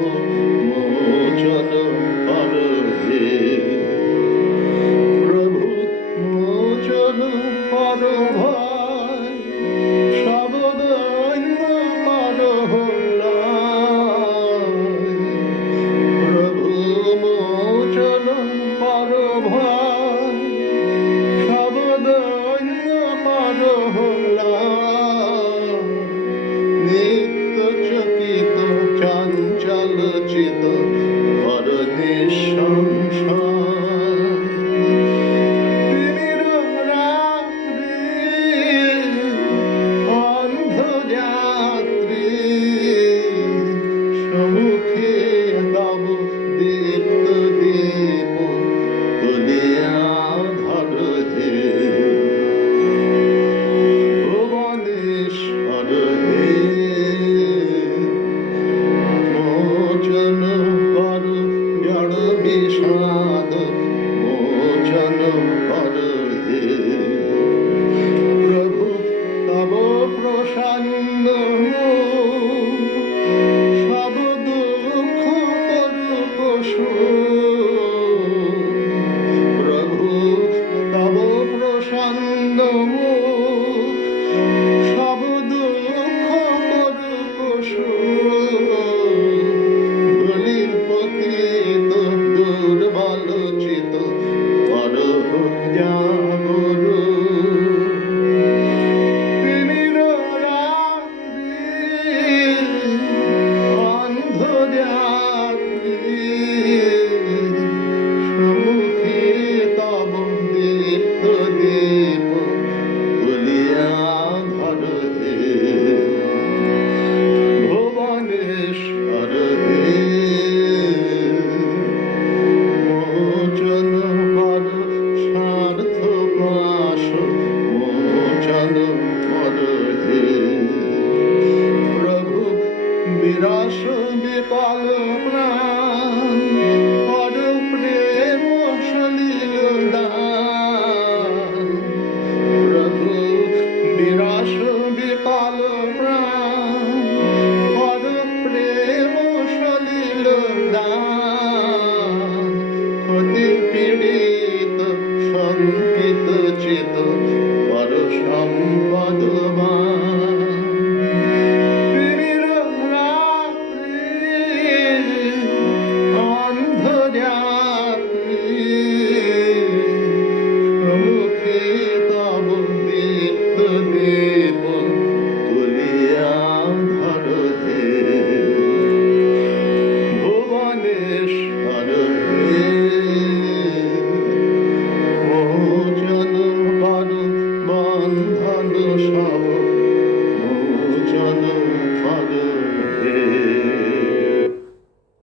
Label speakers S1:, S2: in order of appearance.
S1: Lord. Hallelujah. Sure.